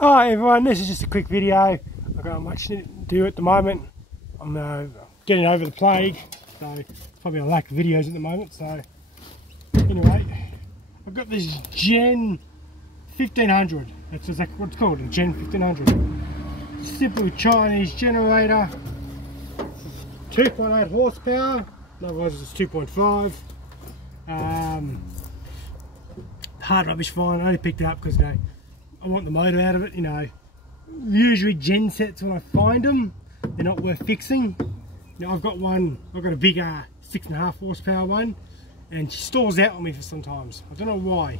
Hi everyone, this is just a quick video. I've got much to do at the moment. I'm getting over the plague, so it's probably a lack of videos at the moment. So anyway, I've got this GEN1500. That's exactly what it's called, a GEN1500. Simple Chinese generator, 2.8 horsepower, otherwise it's 2.5. Hard rubbish fine. I only picked it up because I want the motor out of it. Usually gen sets, when I find them, they're not worth fixing. I've got a big 6.5 horsepower one, and she stalls out on me for sometimes. I don't know why.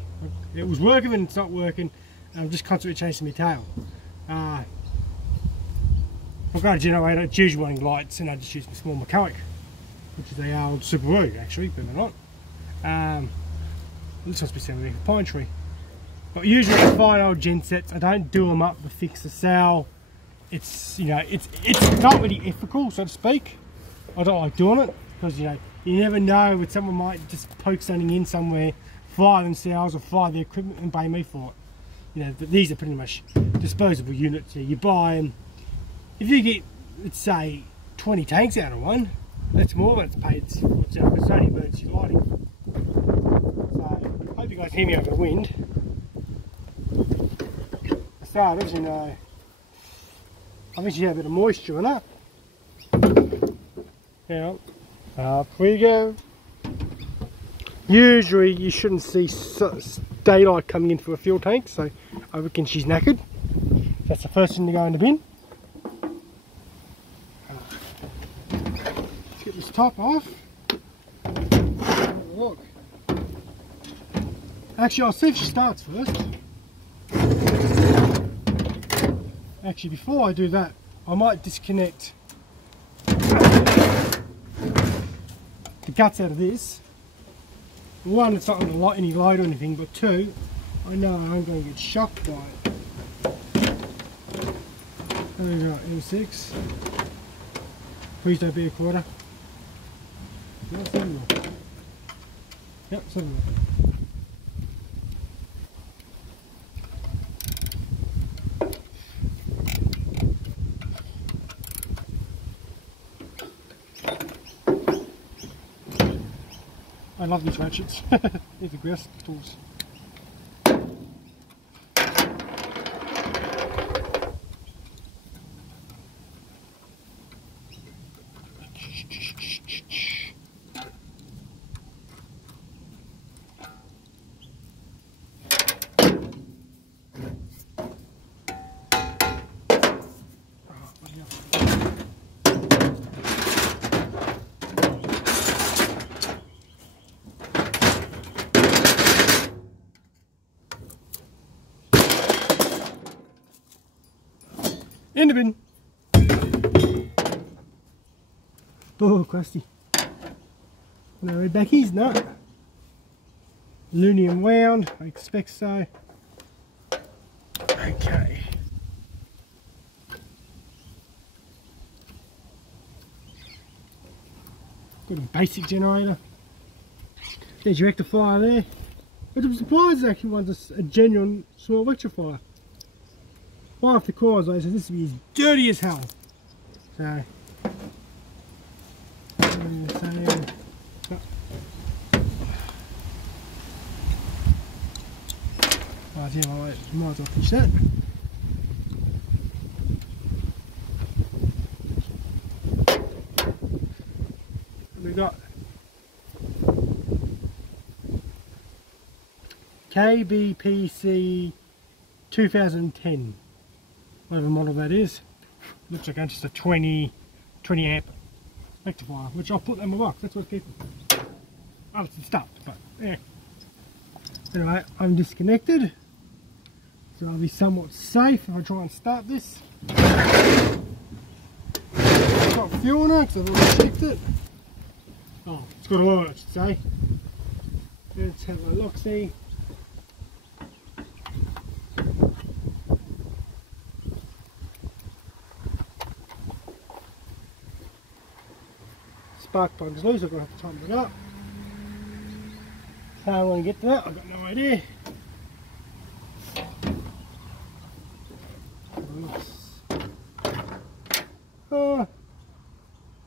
It was working and it's not working, and I'm just constantly chasing my tail. I've got a generator, it's usually running lights, and I just use my small mechanic, which is the old Subaru actually, but they're not. This must be something for pine tree. But usually I find old gen sets, I don't do them up to fix the cell. It's not really ethical, so to speak. I don't like doing it because you never know when someone might just poke something in somewhere, fire themselves or fire their equipment and pay me for it. But these are pretty much disposable units. You buy them. If you get, let's say, 20 tanks out of one, that's more than it's paid for itself. It's only emergency lighting. So I hope you guys hear me over the wind. Starters, I think she had a bit of moisture in it. Yeah, up we go. Usually you shouldn't see daylight coming into a fuel tank, so I reckon she's knackered. That's the first thing to go in the bin. Let's get this top off. Look. Actually, I'll see if she starts first. Actually, before I do that, I might disconnect the guts out of this. One, it's not going to light any light or anything, but two, I know I'm going to get shocked by it. There we go, L6. Please don't be a quarter. No, 7 more. Yep, 7 more. I love these ratchets. These are best tools. In the bin. Oh, crusty. No red backies, no. Aluminium wound, I expect so. Okay. Got a basic generator. There's your rectifier there. But I'm surprised actually one's a genuine small rectifier. One off the cores though, so this will be as dirty as hell. So, right, yeah, I might as well finish that. We've got KBPC 2010. Whatever model that is. Looks like just a 20 amp rectifier, which I'll put in my box. That's what's keeping. Oh, it's stuffed, but yeah. Anyway, I'm disconnected, so I'll be somewhat safe if I try and start this. It's got fuel in it because I've already checked it. Oh, it's got oil, I should say. Let's have a look, see. Spark plug's loose, I'm going to have to tighten it up. How I'm going to get to that, I've got no idea. So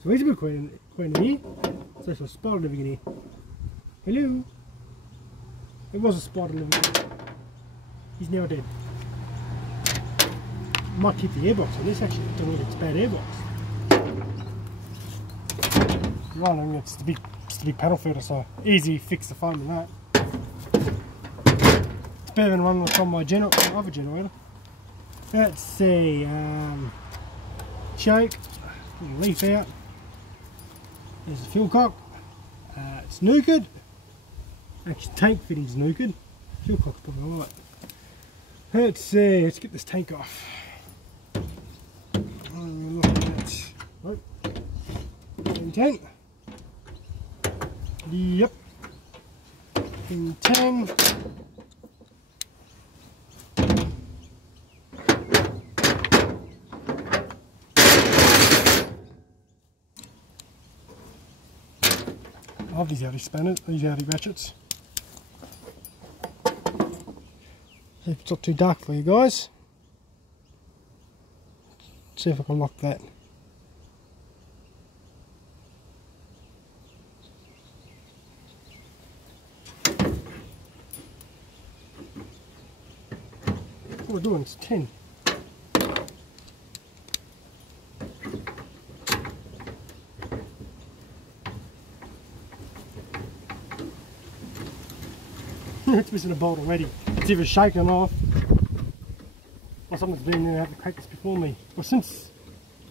he's a good queen here. So there's a spider living in here. Hello. There was a spider living in here. He's now dead. Might hit the airbox on this actually. I don't know if it's bad airbox. Right, I mean, it's the big paddle filter, so easy fix the foam in that. It's better than one that's on my other generator. Let's see, choke, leaf out. There's the fuel cock. It's nukered. Actually, tank fitting's nukered. Fuel cock's probably alright. Let's see, let's get this tank off. Look at that. Oh. 10. Yep. 10. I love these outie spanners, these outie ratchets. See if it's not too dark for you guys. See if I can lock that. What we're doing is 10. It's missing a bolt already. It's either shaken off or someone's been there and had to crack this before me. Well, since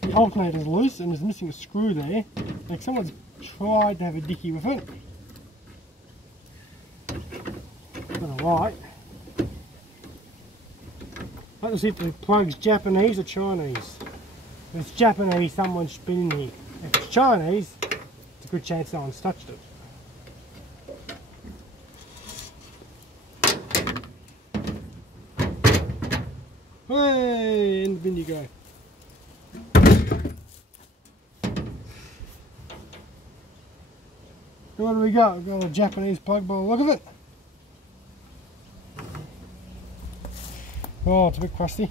the alternator's loose and there's missing a screw there, like someone's tried to have a dicky with it. Not alright. Let's see if the plug's Japanese or Chinese. If it's Japanese, someone's been in here. If it's Chinese, it's a good chance no one's touched it. Hey, in the bin you go. So what do we got? We've got a Japanese plug by the look of it. Oh, it's a bit crusty.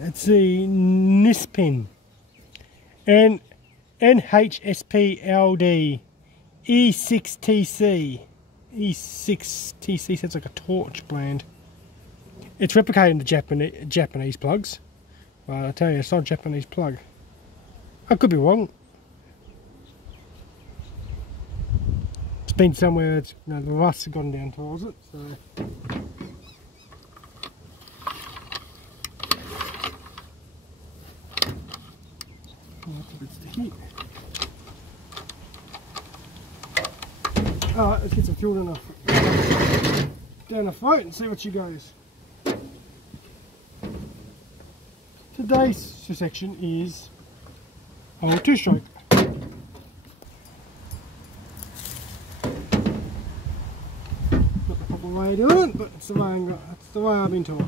Let's see, Nispin. NHSPLD E6TC. E6TC sounds like a torch brand. It's replicating the Japanese plugs. Well, I tell you, it's not a Japanese plug. I could be wrong. It's been somewhere that's, you know, the rust has gone down towards it, so. That's a bit sticky. Alright, let's get some fuel down the throat and see what she goes. Today's section is a two-stroke. Not the proper way of doing it, but it's the way I've been taught.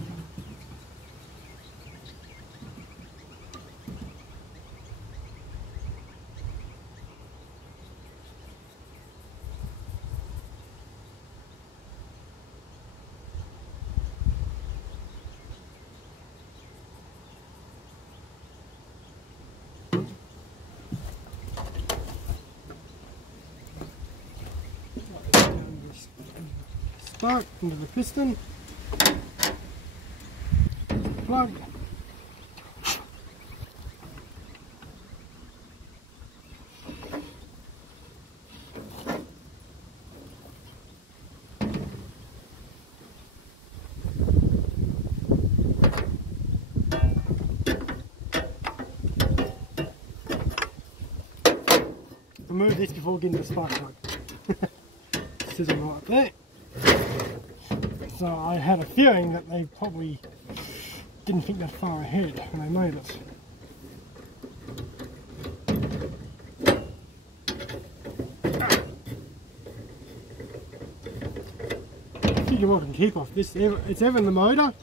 Spark into the piston, plug, remove this before getting the spark plug. Sizzle right there. So I had a feeling that they probably didn't think that far ahead when they made it. I figure what I can keep off this. It's ever in the motor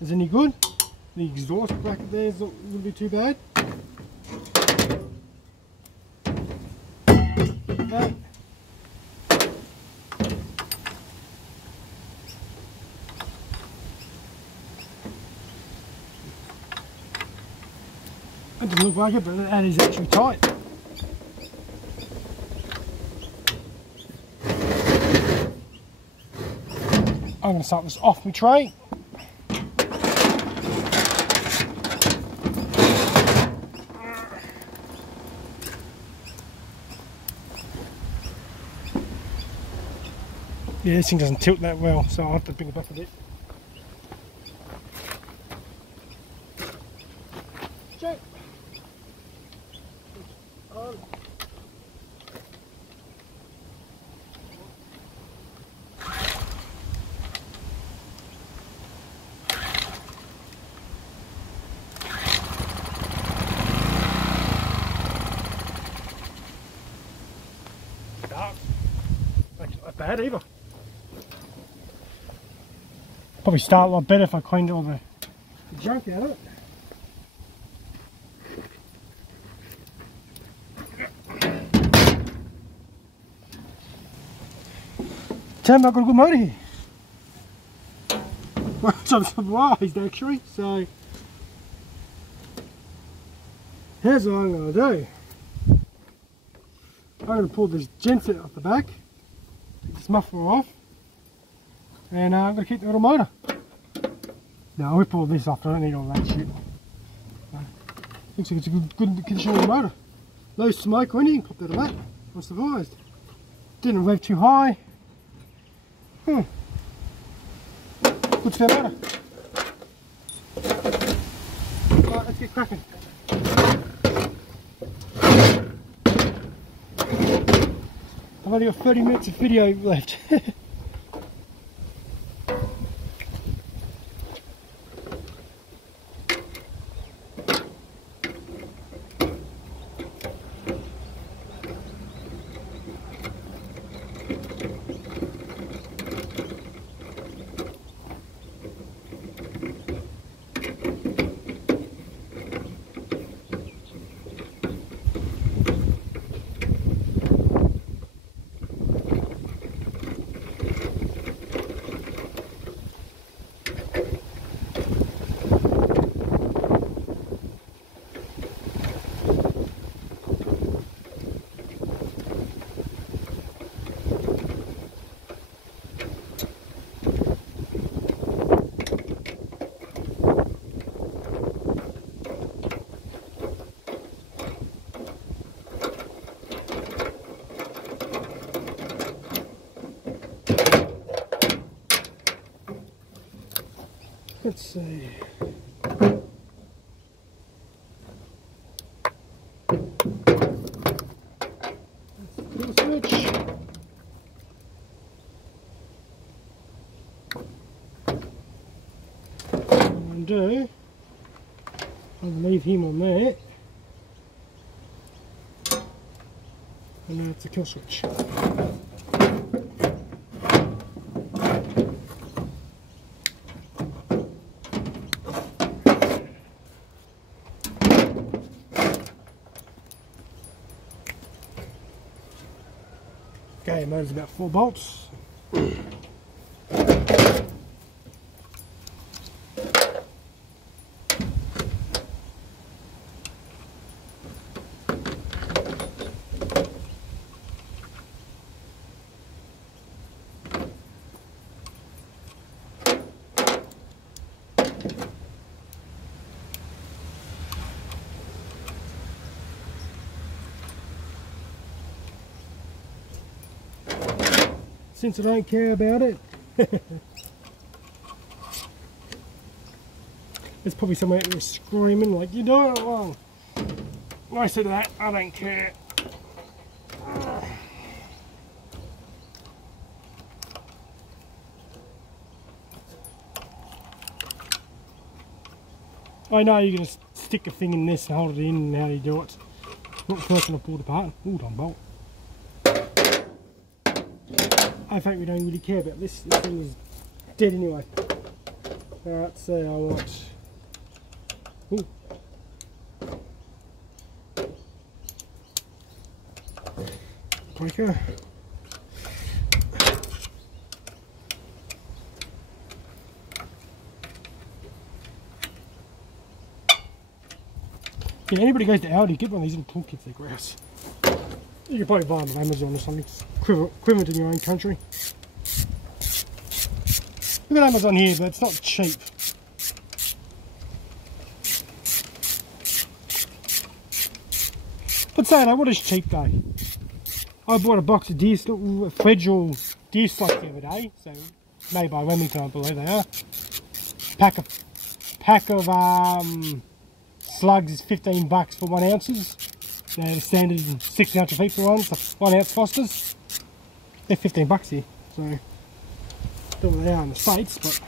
is any good. The exhaust bracket there wouldn't be too bad. doesn't look like it, but that is actually tight. I'm going to start this off my tray. Yeah, this thing doesn't tilt that well, so I'll have to bring it back a bit. Check. On. Not bad either. Probably start a lot better if I cleaned all the junk out of it. Tell me I've got a good motor here. Well, I'm surprised actually, so here's what I'm going to do. I'm going to pull this genset off the back, take this muffler off, and I'm going to keep the little motor. Now I'll pull this off, I don't need all that shit. Looks like it's a good condition of the motor. No smoke or anything popped out of that. I'm surprised. Didn't rev too high. Good spare motor. Right, let's get cracking. I've only got 30 minutes of video left. Let's see. Kill switch. Undo. I'll leave him on there. And now it's a kill switch. Okay, motor's about 4 bolts. Since I don't care about it, there's probably someone out there screaming like, you're doing it wrong. When I said that, I don't care. I know you're going to stick a thing in this and hold it in, and how do you do it? Not the first one I pulled apart. Ooh, don't bolt. I think we don't really care about this. This thing is dead anyway. Alright, so I want... Ooh. Breaker. Yeah, anybody goes to Aldi, get one of these little toolkits, they're grouse. You can probably buy them on Amazon or something, it's equivalent in your own country. Look at Amazon here, but it's not cheap. But saying that, what is cheap though? I bought a box of fragile deer slugs the other day, so made by Remington, I believe they are. Pack of slugs is $15 for 1 ounces. They're the standard 1600 feet for ones, the 1 ounce Fosters. They're $15 here, so I don't know what they are in the States, but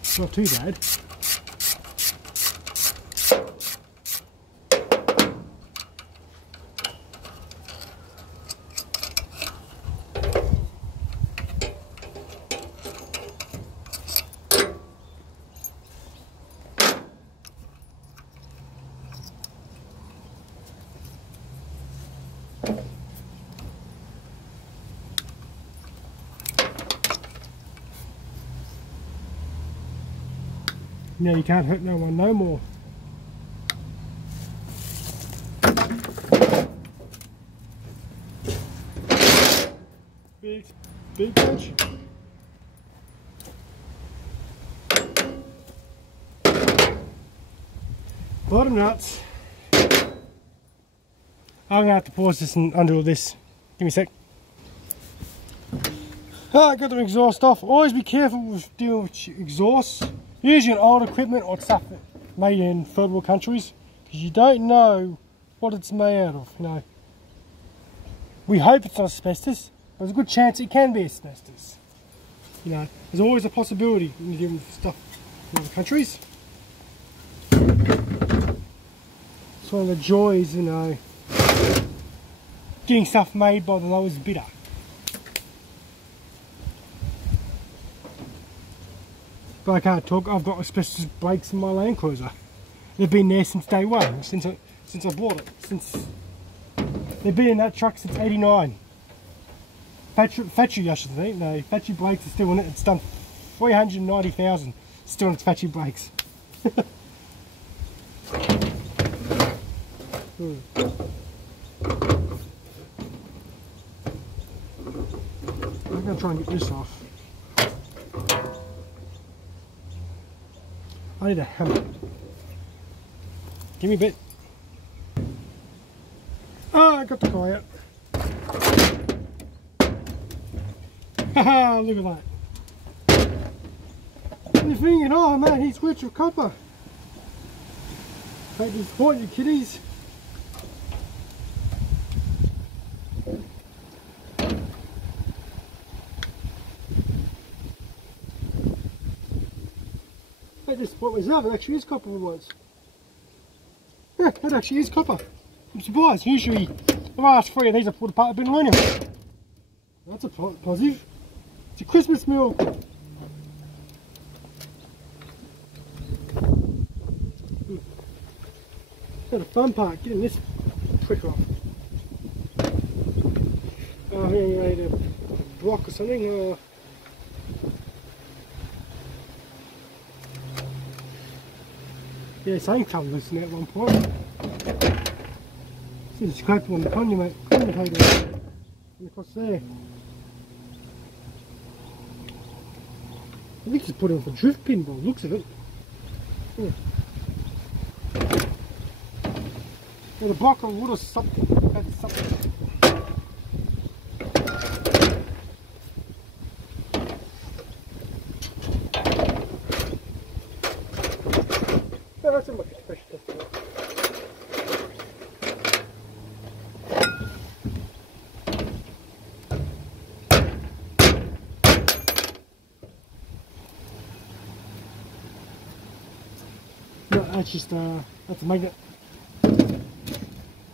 it's not too bad. Now you can't hurt no one no more. Big punch. Bottom nuts. I'm gonna have to pause this and undo all this. Give me a sec. I got the exhaust off. Always be careful with dealing with exhausts. Usually on old equipment or stuff made in third world countries, because you don't know what it's made out of, you know. We hope it's not asbestos, but there's a good chance it can be asbestos. You know, there's always a possibility when you're dealing with stuff in other countries. It's one of the joys, you know, getting stuff made by the lowest bidder. But I can't talk, I've got asbestos brakes in my Land Cruiser. They've been there since day one, since I bought it. They've been in that truck since '89. Factory, I should think. No, factory brakes are still in it. It's done 390,000 still on its factory brakes. I'm going to try and get this off. I need a hammer. Give me a bit. Oh, I got the guy out. Haha, look at that. And you're thinking, oh man, he's rich with copper. Don't disappoint you kiddies. That disappoint myself, it actually is copper once. Yeah, that actually is copper. I'm surprised. Usually, the last 3 of these I pulled apart have been aluminum. That's a positive. It's a Christmas miracle. That's the fun part, getting this prick off. Oh, here you need a block or something. Yeah, same colour loosened at one point. See the scrape on the commutator and across there. I think it's put in for drift pin by the looks of it. Yeah. With a block of wood or something. That's something. No, that's just that's a magnet.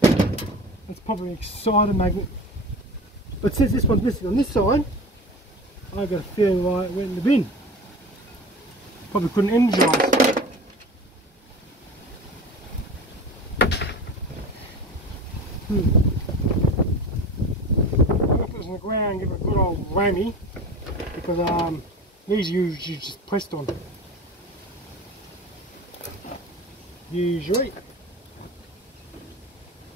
That's probably an excited magnet. But since this one's missing on this side, I got a feeling why it went in the bin. Probably couldn't energise. I'll put this on the ground and give it a good old whammy, because these usually just pressed on. usually.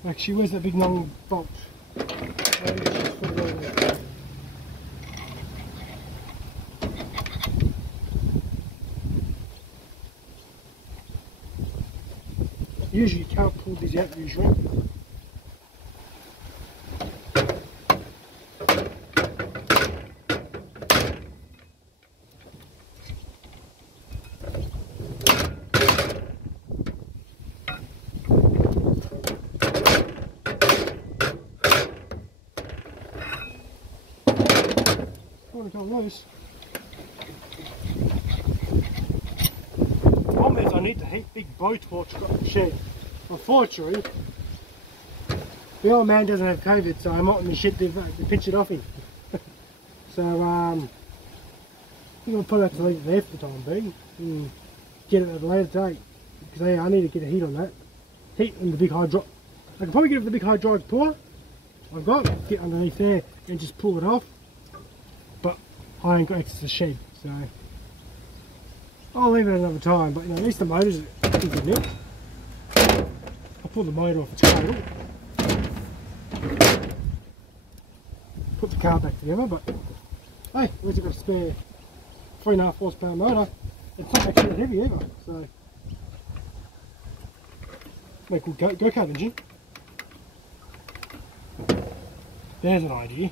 Actually, where's that big long bolt? Usually you can't pull these out usually. Got loose. The problem is I need to heat big blowtorch got the shed. Unfortunately, the old man doesn't have COVID, so I'm not in the shit to pinch it off him. So I think I'll probably have to leave it there for the time being and get it at a later date, because I need to get a heat on that. Heat on the big hydro. I can probably get it with the big hydraulic puller I've got, get underneath there and just pull it off. But I ain't got access to the shed, so I'll leave it another time. But you know, at least the motor's good nip. I'll pull the motor off its cradle, put the car back together. But hey, at least I've got a spare 3.5 horsepower motor. It's not actually heavy either, so make a good go-kart engine. There's an idea.